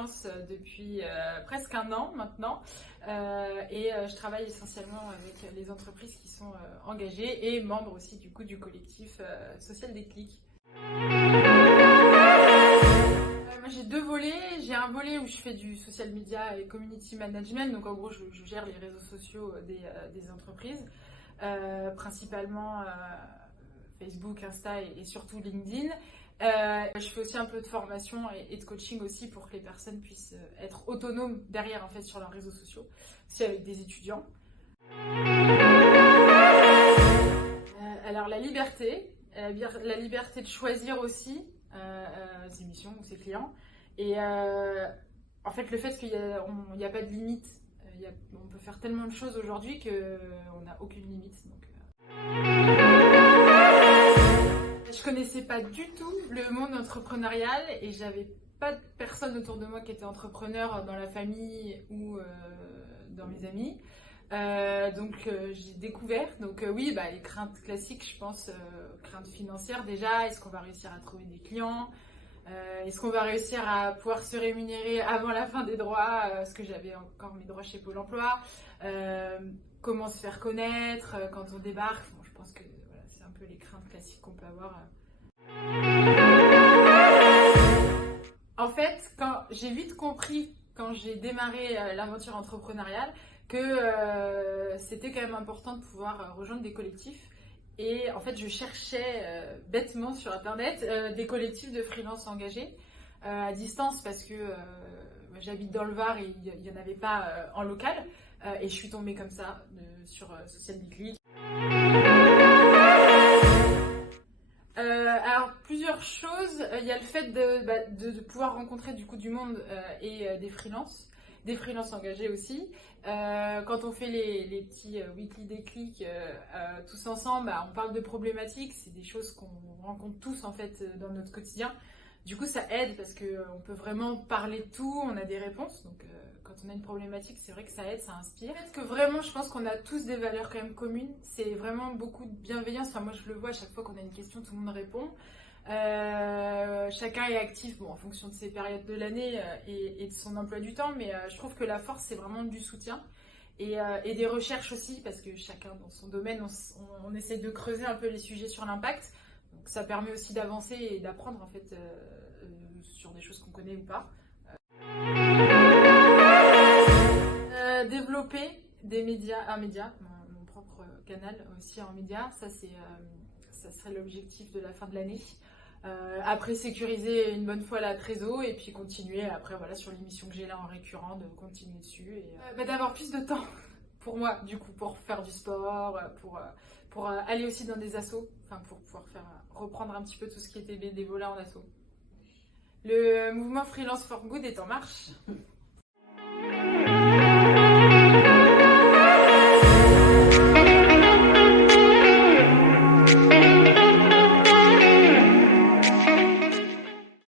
freelance depuis presque un an maintenant je travaille essentiellement avec les entreprises qui sont engagées et membres aussi du coup du collectif Social Déclic. Moi j'ai deux volets. J'ai un volet où je fais du social media et community management, donc en gros je gère les réseaux sociaux des entreprises, principalement Facebook, Insta et surtout LinkedIn. Je fais aussi un peu de formation et de coaching aussi pour que les personnes puissent être autonomes derrière en fait sur leurs réseaux sociaux, aussi avec des étudiants. Alors la liberté de choisir aussi ses missions ou ses clients et en fait le fait qu'il n'y a pas de limite, on peut faire tellement de choses aujourd'hui qu'on n'a aucune limite. Donc, je connaissais pas du tout le monde entrepreneurial et j'avais pas de personne autour de moi qui était entrepreneur dans la famille ou dans mes amis. J'ai découvert. Oui, les craintes classiques, je pense, craintes financières déjà. Est-ce qu'on va réussir à trouver des clients? Est-ce qu'on va réussir à pouvoir se rémunérer avant la fin des droits? Parce que j'avais encore mes droits chez Pôle emploi. Comment se faire connaître quand on débarque? Bon, je pense que voilà, c'est un peu les craintes classiques qu'on peut avoir. En fait, j'ai vite compris quand j'ai démarré l'aventure entrepreneuriale que c'était quand même important de pouvoir rejoindre des collectifs. Et en fait, je cherchais bêtement sur Internet des collectifs de freelance engagés à distance parce que j'habite dans le Var et il n'y en avait pas en local. Et je suis tombée comme ça sur Social Déclic. Alors plusieurs choses. Il y a le fait de pouvoir rencontrer du coup du monde et des freelances engagés aussi. Quand on fait les petits weekly déclics tous ensemble, on parle de problématiques. C'est des choses qu'on rencontre tous en fait dans notre quotidien. Du coup, ça aide parce qu'on peut vraiment parler de tout, on a des réponses. Donc, quand on a une problématique, c'est vrai que ça aide, ça inspire. Peut-être que vraiment, je pense qu'on a tous des valeurs quand même communes. C'est vraiment beaucoup de bienveillance. Enfin, moi, je le vois à chaque fois qu'on a une question, tout le monde répond. Chacun est actif en fonction de ses périodes de l'année et de son emploi du temps. Mais je trouve que la force, c'est vraiment du soutien. Et des recherches aussi, parce que chacun dans son domaine, on essaie de creuser un peu les sujets sur l'impact. Donc ça permet aussi d'avancer et d'apprendre en fait sur des choses qu'on connaît ou pas. Développer un média, mon propre canal aussi en média, ça serait l'objectif de la fin de l'année. Après sécuriser une bonne fois la trésor et puis continuer après voilà sur l'émission que j'ai là en récurrent de continuer dessus et d'avoir plus de temps pour moi du coup pour faire du sport, pour aller aussi dans des assos, enfin pour pouvoir reprendre un petit peu tout ce qui était bénévolat en asso. Le mouvement Freelance for Good est en marche.